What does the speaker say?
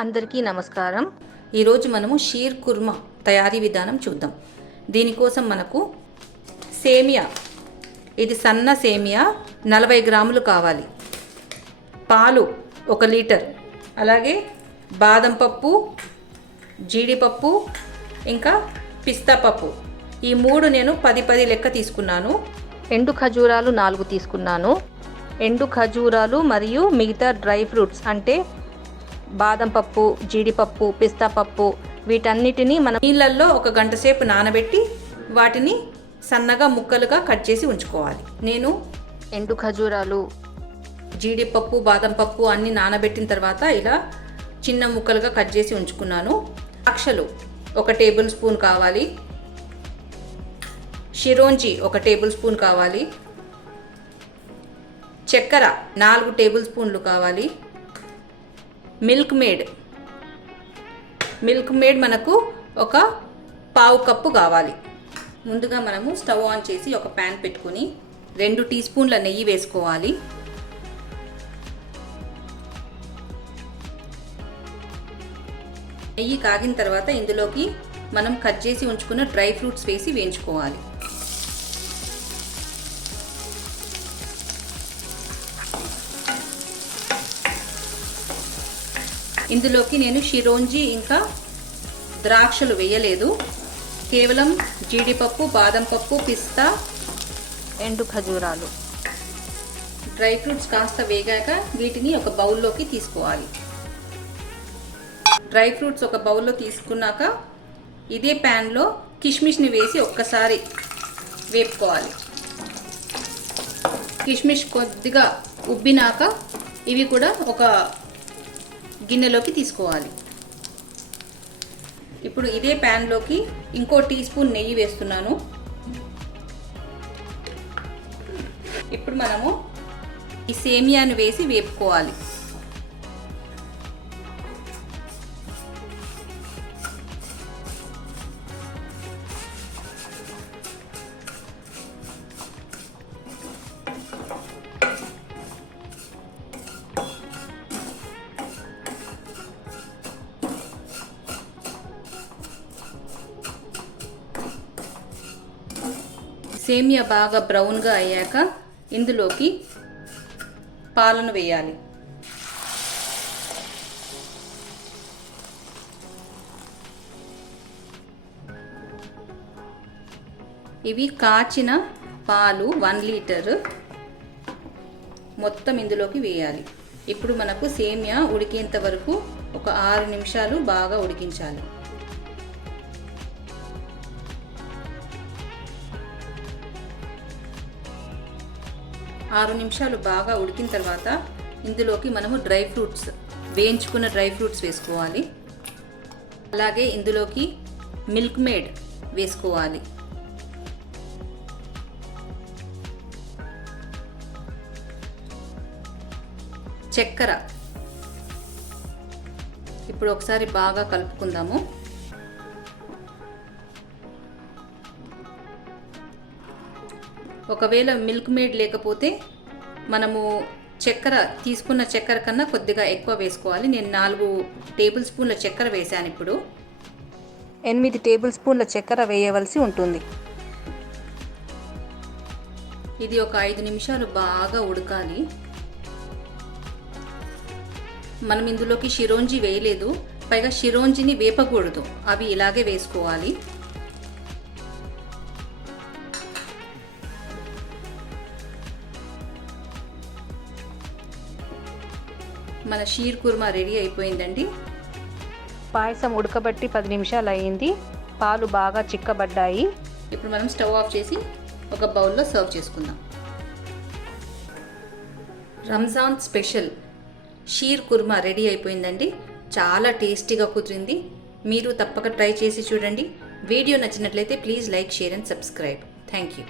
అందరికీ నమస్కారం. ఈరోజు మనము షీర్ కుర్మా తయారీ విధానం చూద్దాం. దీనికోసం మనకు సేమియా, ఇది సన్న సేమియా 40 గ్రాములు కావాలి. పాలు 1 లీటర్, అలాగే బాదం పప్పు, జీడిపప్పు, ఇంకా పిస్తా పప్పు, ఈ 3 నేను 10 లెక్క తీసుకున్నాను. ఎండు ఖజూరాలు 4 తీసుకున్నాను. ఎండు ఖజూరాలు మరియు మిగతా డ్రై ఫ్రూట్స్ అంటే బాదం పప్పు, జీడిపప్పు, పిస్తా పప్పు, వీటన్నిటినీ మనం నీళ్ళల్లో 1 గంట సేపు నానబెట్టి వాటిని సన్నగా ముక్కలుగా కట్ చేసి ఉంచుకోవాలి. నేను ఎండు ఖజూరాలు, జీడిపప్పు, బాదం పప్పు అన్నీ నానబెట్టిన తర్వాత ఇలా చిన్న ముక్కలుగా కట్ చేసి ఉంచుకున్నాను. ద్రాక్షలు 1 టేబుల్ స్పూన్ కావాలి. షిరోంజి 1 టేబుల్ స్పూన్ కావాలి. చక్కెర 4 టేబుల్ స్పూన్లు కావాలి. మిల్క్ మేడ్ మనకు 1/4 కప్పు కావాలి. ముందుగా మనము స్టవ్ ఆన్ చేసి ఒక ప్యాన్ పెట్టుకుని 2 టీ స్పూన్ల నెయ్యి వేసుకోవాలి. నెయ్యి కాగిన తర్వాత ఇందులోకి మనం కట్ చేసి ఉంచుకున్న డ్రై ఫ్రూట్స్ వేసి వేయించుకోవాలి. ఇందులోకి నేను షిరోంజి ఇంకా ద్రాక్షలు వేయలేదు, కేవలం జీడిపప్పు, బాదం పప్పు, పిస్తా, ఎండు ఖజూరాలు, డ్రై ఫ్రూట్స్ కాస్త వేగాక వీటిని ఒక బౌల్లోకి తీసుకోవాలి. డ్రై ఫ్రూట్స్ ఒక బౌల్లో తీసుకున్నాక ఇదే ప్యాన్లో కిష్మిష్ని వేసి ఒక్కసారి వేపుకోవాలి. కిష్మిష్ కొద్దిగా ఉబ్బినాక ఇవి కూడా ఒక గిన్నెలోకి తీసుకోవాలి. ఇప్పుడు ఇదే ప్యాన్లోకి ఇంకో టీ స్పూన్ నెయ్యి వేస్తున్నాను. ఇప్పుడు మనము ఈ సేమియాను వేసి వేపుకోవాలి. సేమియా బాగా బ్రౌన్గా అయ్యాక ఇందులోకి పాలను వేయాలి. ఇవి కాచిన పాలు 1 లీటర్ మొత్తం ఇందులోకి వేయాలి. ఇప్పుడు మనకు సేమియా ఉడికేంత వరకు ఒక 6 నిమిషాలు బాగా ఉడికించాలి. 6 నిమిషాలు బాగా ఉడికిన తర్వాత ఇందులోకి మనము వేయించుకున్న డ్రై ఫ్రూట్స్ వేసుకోవాలి. అలాగే ఇందులోకి మిల్క్ మేడ్ వేసుకోవాలి. చక్కెర ఇప్పుడు ఒకసారి బాగా కలుపుకుందాము. ఒకవేళ మిల్క్ మేడ్ లేకపోతే మనము తీసుకున్న చక్కెర కన్నా కొద్దిగా ఎక్కువ వేసుకోవాలి. నేను 4 టేబుల్ స్పూన్ల చక్కెర వేసాను. ఇప్పుడు 8 టేబుల్ స్పూన్ల చక్కెర వేయవలసి ఉంటుంది. ఇది ఒక 5 నిమిషాలు బాగా ఉడకాలి. మనం ఇందులోకి షిరోంజి వేయలేదు, పైగా షిరోంజిని వేపకూడదు, అవి ఇలాగే వేసుకోవాలి. మన షీర్ కుర్మా రెడీ అయిపోయిందండి. పాయసం ఉడకబట్టి 10 నిమిషాలు అయ్యింది. పాలు బాగా చిక్కబడ్డాయి. ఇప్పుడు మనం స్టవ్ ఆఫ్ చేసి ఒక బౌల్లో సర్వ్ చేసుకుందాం. రంజాన్ స్పెషల్ షీర్ కుర్మా రెడీ అయిపోయిందండి. చాలా టేస్టీగా కుదిరింది. మీరు తప్పక ట్రై చేసి చూడండి. వీడియో నచ్చినట్లయితే please like, share and subscribe. Thank you.